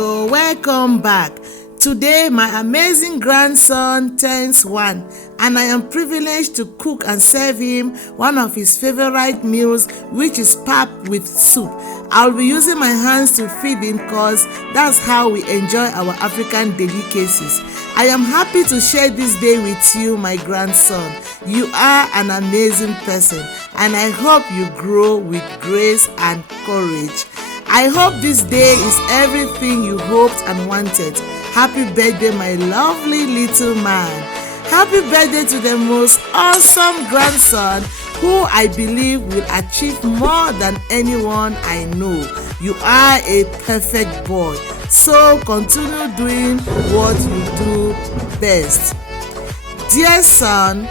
Hello, welcome back. Today my amazing grandson turns 1 and I am privileged to cook and serve him one of his favorite meals, which is pap with soup. I'll be using my hands to feed him because that's how we enjoy our African delicacies. I am happy to share this day with you, my grandson. You are an amazing person and I hope you grow with grace and courage. I hope this day is everything you hoped and wanted. Happy birthday, my lovely little man. Happy birthday to the most awesome grandson who I believe will achieve more than anyone I know. You are a perfect boy. So continue doing what you do best. Dear son,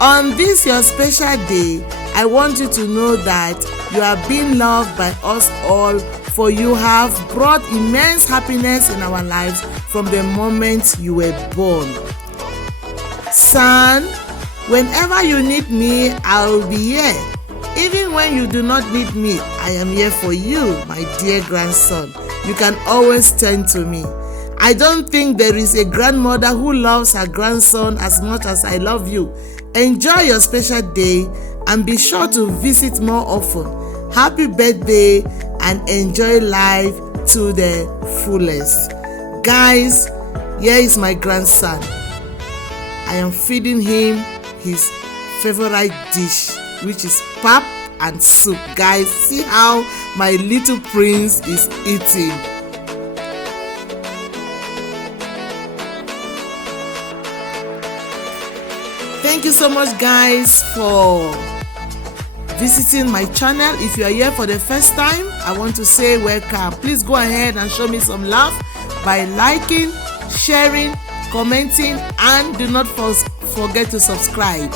on this your special day, I want you to know that you are being loved by us all, for you have brought immense happiness in our lives from the moment you were born. Son, whenever you need me, I'll be here. Even when you do not need me, I am here for you, my dear grandson. You can always turn to me. I don't think there is a grandmother who loves her grandson as much as I love you. Enjoy your special day and be sure to visit more often. Happy birthday and enjoy life to the fullest. Guys, here is my grandson. I am feeding him his favorite dish, which is pap and soup. Guys, see how my little prince is eating. Thank you so much, guys, for visiting my channel. If you are here for the first time, I want to say welcome. Please go ahead and show me some love by liking, sharing, commenting, and do not forget to subscribe.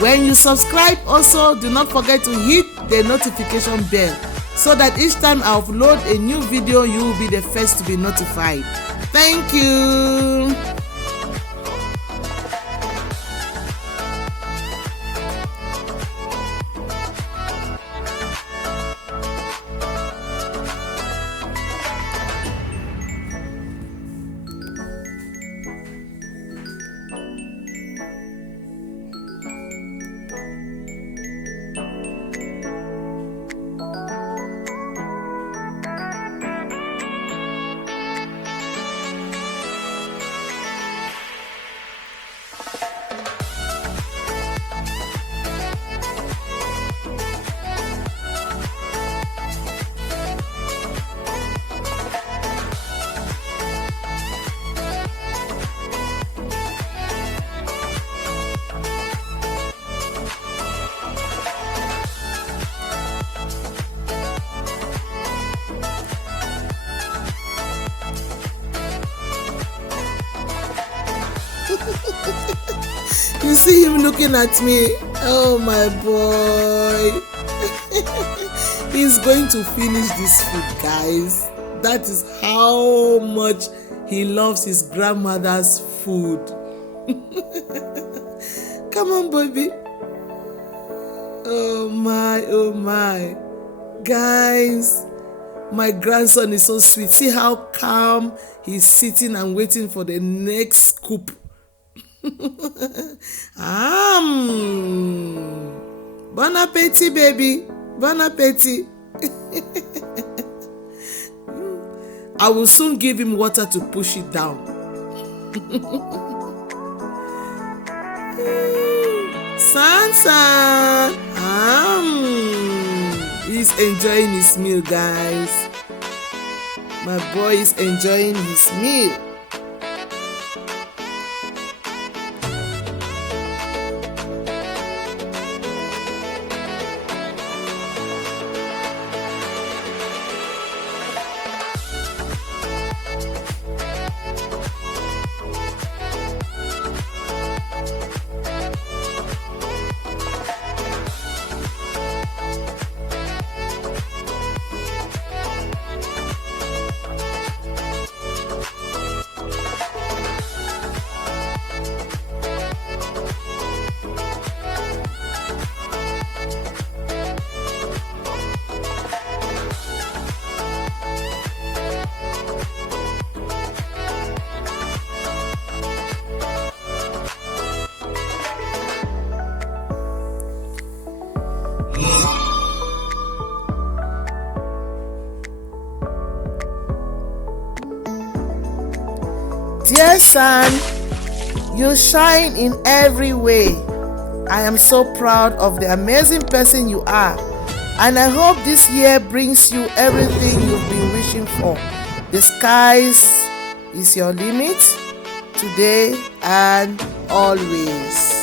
When you subscribe, also do not forget to hit the notification bell so that each time I upload a new video, you will be the first to be notified. Thank you. You see him looking at me. Oh my boy. He's going to finish this food, guys. That is how much he loves his grandmother's food. Come on, baby. Oh my. Guys, my grandson is so sweet. See how calm he's sitting and waiting for the next scoop. Bon appetit, baby. Bon appetit. I will soon give him water to push it down. San. He's enjoying his meal, guys. My boy is enjoying his meal. son. You shine in every way. I am so proud of the amazing person you are, and I hope this year brings you everything you've been wishing for. The skies is your limit, today and always.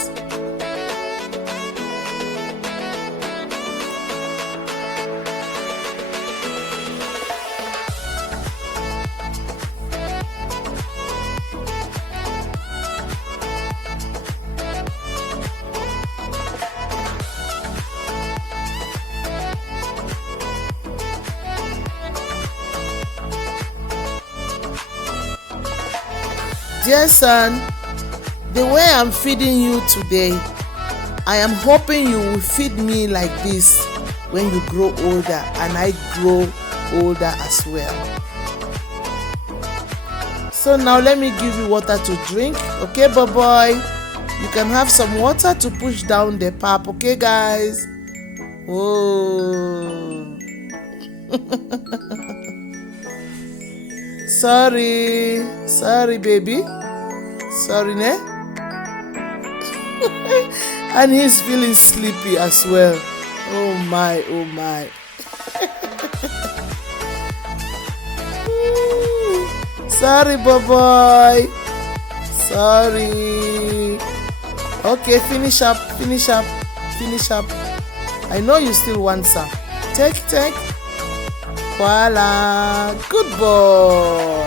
Dear son, the way I'm feeding you today, I am hoping you will feed me like this when you grow older and I grow older as well. So now let me give you water to drink, okay, boy? You can have some water to push down the pap, okay, guys? Oh. Sorry, baby. Sorry, ne? And he's feeling sleepy as well. Oh my. Sorry, boy. Sorry. Okay, finish up. I know you still want some. Take. Voila. Good boy.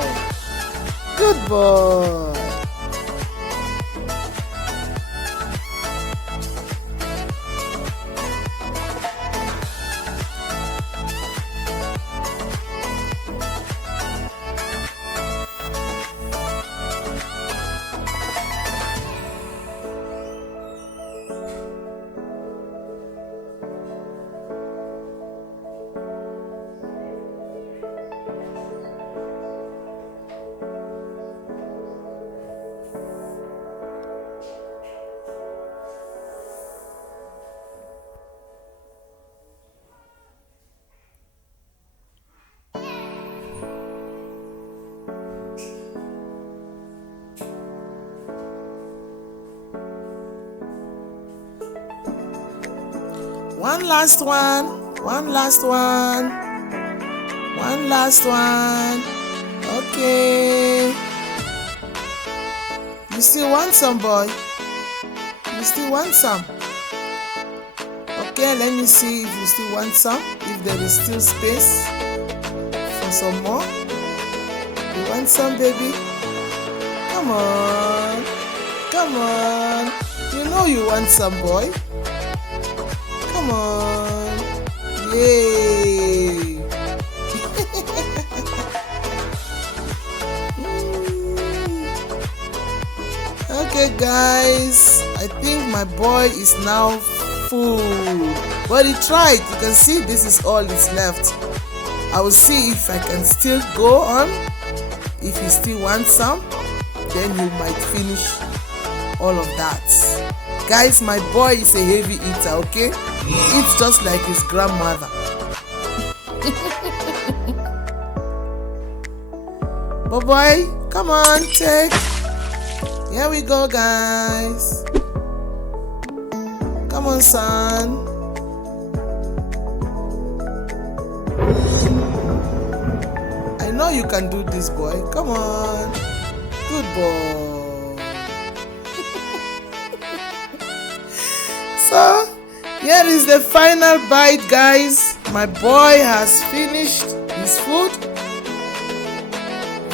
One last one. Okay. You still want some, boy? You still want some? Okay, let me see if you still want some. If there is still space for some more. You want some, baby? Come on. You know you want some, boy. Come on. Yay. Okay, guys. I think my boy is now full. But he tried. You can see this is all that's left. I will see if I can still go on. If he still wants some, then you might finish all of that. Guys, my boy is a heavy eater, okay? He eats just like his grandmother. Boy, come on, take. Here we go, guys. Come on, son. I know you can do this, boy. Come on. Good boy. So, here is the final bite, guys. My boy has finished his food.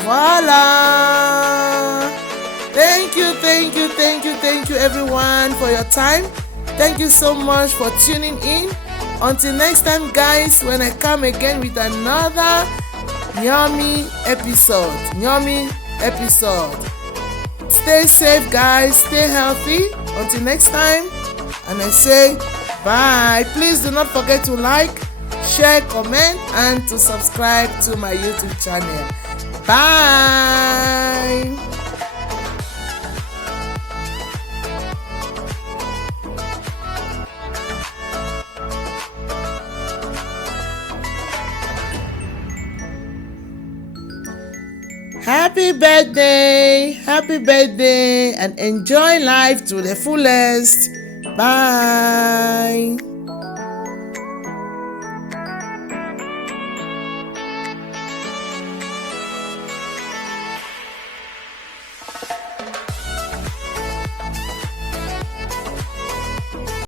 Voila! Thank you everyone for your time. Thank you so much for tuning in. Until next time, guys, when I come again with another yummy episode. Stay safe, guys. Stay healthy. Until next time. And I say bye. Please do not forget to like, share, comment, and to subscribe to my YouTube channel. Bye. Happy birthday, and enjoy life to the fullest. Bye.